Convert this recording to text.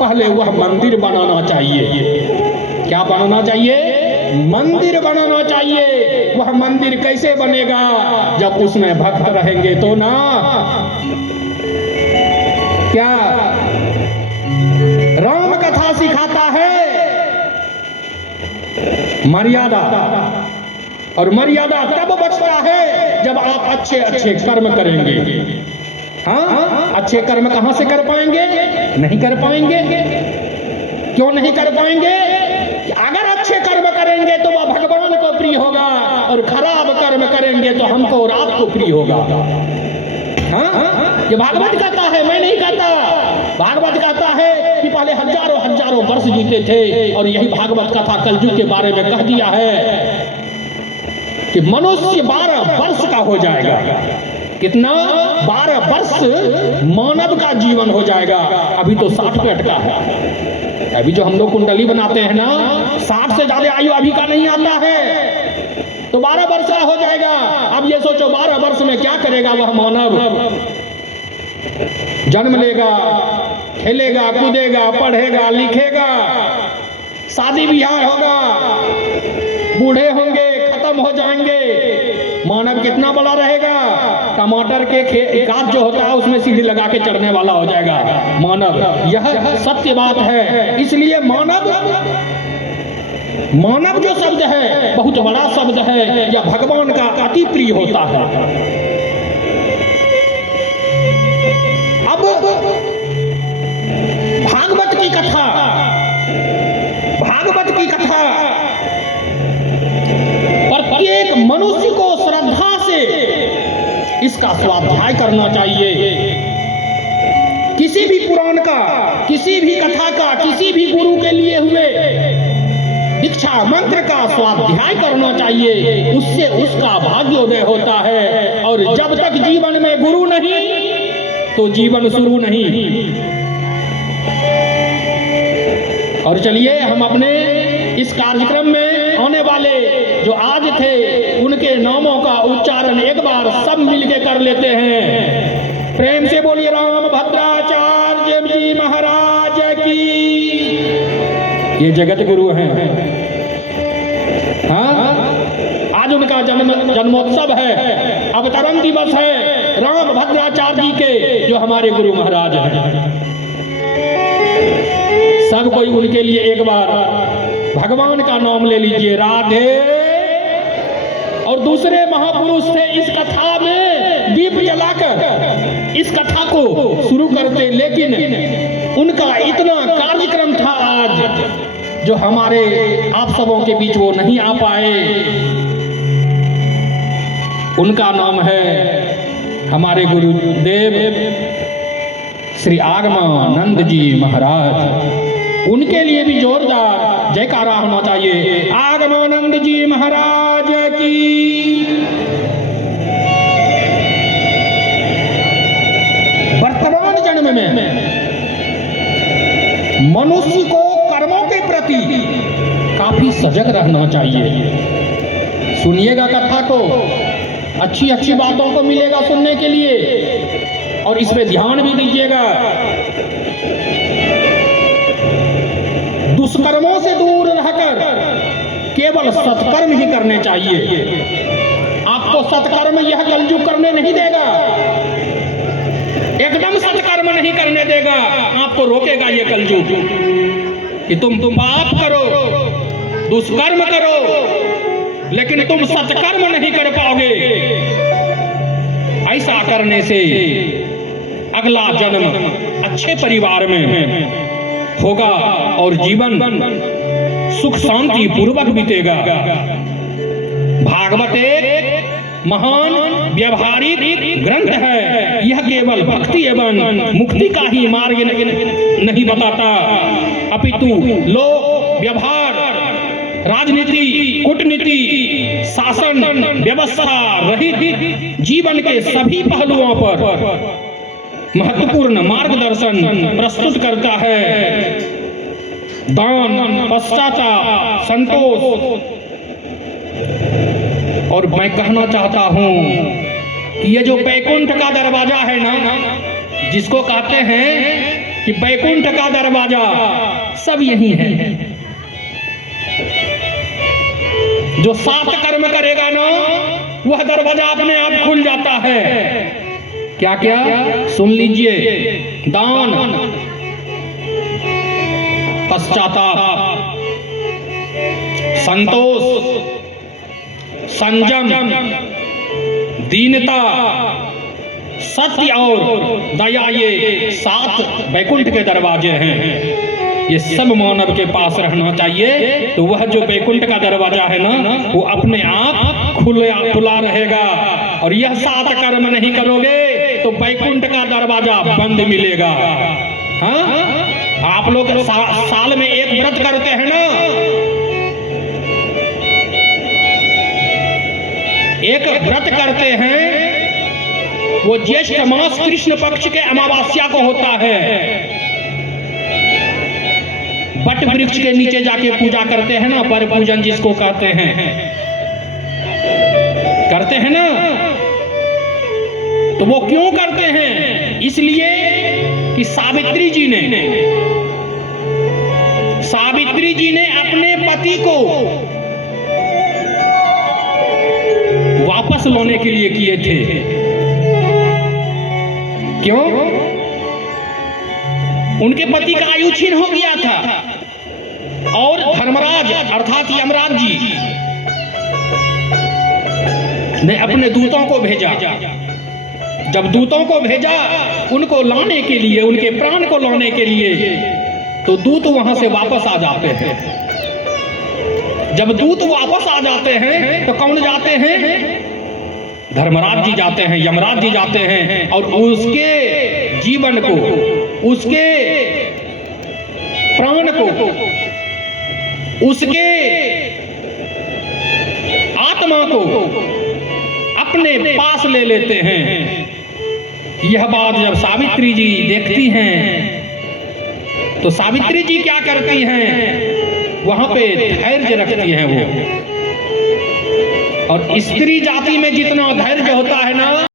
पहले वह मंदिर बनाना चाहिए। क्या बनाना चाहिए? मंदिर बनाना चाहिए। वह मंदिर कैसे बनेगा? जब उसमें भक्त रहेंगे तो ना। क्या राम कथा सिखाता है मर्यादा, और मर्यादा तब बचता है जब आप अच्छे अच्छे कर्म करेंगे। हाँ, अच्छे कर्म कहां से कर पाएंगे? नहीं कर पाएंगे। क्यों नहीं कर पाएंगे? अगर अच्छे कर्म करेंगे तो वह भगवान को प्रिय होगा, और खराब कर्म करेंगे तो हमको और आपको प्रिय होगा। हाँ, ये भागवत कहता है, मैं नहीं कहता। भागवत कहता है कि पहले हजारों हजारों वर्ष जीते थे, और यही भागवत कथा कलयुग के बारे में कह दिया है कि मनुष्य 12 वर्ष का हो जाएगा। कितना? 12 वर्ष मानव का जीवन हो जाएगा। अभी तो 60 पे अटका है। अभी जो हम लोग कुंडली बनाते हैं ना, 60 से ज्यादा आयु अभी का नहीं आता है, तो 12 वर्ष का हो जाएगा। अब ये सोचो 12 वर्ष में क्या करेगा वह मानव? जन्म लेगा, खेलेगा, कूदेगा, पढ़ेगा, लिखेगा, शादी ब्याह होगा, बूढ़े होंगे, खत्म हो जाएंगे। मानव कितना बड़ा रहेगा? टमाटर के गाछ जो होता है उसमें सीढ़ी लगा के चढ़ने वाला हो जाएगा मानव। यह सत्य बात है। इसलिए मानव जो शब्द है बहुत बड़ा शब्द है, यह भगवान का अति प्रिय होता है। अब भागवत की कथा प्रत्येक मनुष्य को श्रद्धा से इसका स्वाध्याय करना चाहिए। किसी भी पुराण का, किसी भी कथा का, किसी भी गुरु के लिए हुए दीक्षा मंत्र का स्वाध्याय करना चाहिए। उससे उसका भाग्योदय होता है, और जब तक जीवन में गुरु नहीं तो जीवन शुरू नहीं। और चलिए हम अपने इस कार्यक्रम में आने वाले जो आज थे उनके नामों का उच्चारण एक बार सब मिलके कर लेते हैं। प्रेम से बोलिए राम भद्राचार्य जी महाराज की। ये जगत गुरु हैं। हाँ, आज उनका जन्मोत्सव है, अवतरण दिवस है राम भद्राचार्य जी के, जो हमारे गुरु महाराज हैं। सब कोई उनके लिए एक बार भगवान का नाम ले लीजिए, राधे। और दूसरे महापुरुष थे इस कथा में दीप जलाकर इस कथा को शुरू करते, लेकिन उनका इतना कार्यक्रम था आज जो हमारे आप सबों के बीच वो नहीं आ पाए। उनका नाम है हमारे गुरुदेव श्री आगमानंद जी महाराज। उनके लिए भी जोरदार जयकारा होना चाहिए। आगमानंद जी महाराज की। वर्तमान जन्म में मनुष्य को कर्मों के प्रति काफी सजग रहना चाहिए। सुनिएगा कथा को, अच्छी अच्छी बातों को मिलेगा सुनने के लिए, और इस पे ध्यान भी दीजिएगा। दुष्कर्मों से दूर रहकर केवल सत्कर्म ही करने चाहिए। आपको सत्कर्म यह कलयुग करने नहीं देगा, एकदम सत्कर्म नहीं करने देगा। आपको रोकेगा यह कलयुग कि तुम पाप करो, दुष्कर्म करो, लेकिन तुम सत्कर्म नहीं कर पाओगे। ऐसा करने से अगला जन्म अच्छे परिवार में होगा और जीवन सुख शांति पूर्वक बीतेगा। भागवत एक महान व्यवहारिक ग्रंथ है। यह केवल भक्ति एवं मुक्ति का ही मार्ग नहीं बताता, अपितु लोक व्यवहार, राजनीति, कूटनीति, शासन व्यवस्था रहित जीवन के सभी पहलुओं पर महत्वपूर्ण मार्गदर्शन प्रस्तुत करता है। दान, पश्चाताप, संतोष। और मैं कहना चाहता हूं कि ये जो बैकुंठ का दरवाजा है ना, जिसको कहते हैं कि बैकुंठ का दरवाजा सब यही है। जो 7 कर्म करेगा ना, वह दरवाजा अपने आप खुल जाता है। क्या क्या सुन लीजिए, दान, पश्चाताप, संतोष, संयम, दीनता, सत्य और दया, ये 7 बैकुंठ के दरवाजे हैं। ये सब मानव के पास रहना चाहिए, तो वह जो बैकुंठ का दरवाजा है ना, वो अपने आप खुला रहेगा। और यह 7 कर्म नहीं करोगे तो बैकुंठ का दरवाजा बंद मिलेगा। हाँ, आप लोग साल में एक व्रत करते हैं ना, एक व्रत करते हैं, वो ज्येष्ठ मास कृष्ण पक्ष के अमावस्या को होता है। बट वृक्ष के नीचे जाके पूजा करते हैं ना, पर पूजन जिसको कहते हैं, करते हैं ना। तो वो क्यों करते हैं? इसलिए कि सावित्री जी ने अपने पति को वापस लाने के लिए किए थे। क्यों? उनके पति का आयु छीन हो गया था, और धर्मराज अर्थात यमराज जी ने अपने दूतों को भेजा। जब दूतों को भेजा उनको लाने के लिए, उनके प्राण को लाने के लिए, तो दूत वहां से वापस आ जाते हैं। जब दूत वापस आ जाते हैं तो कौन जाते हैं? धर्मराज जी जाते हैं, यमराज जी जाते हैं, और उसके जीवन को, उसके प्राण को, उसके आत्मा को अपने पास ले लेते हैं। यह बात जब सावित्री जी देखती हैं, तो सावित्री जी क्या करती हैं? वहां पे धैर्य रखती हैं वो। और स्त्री जाति में जितना धैर्य होता है ना,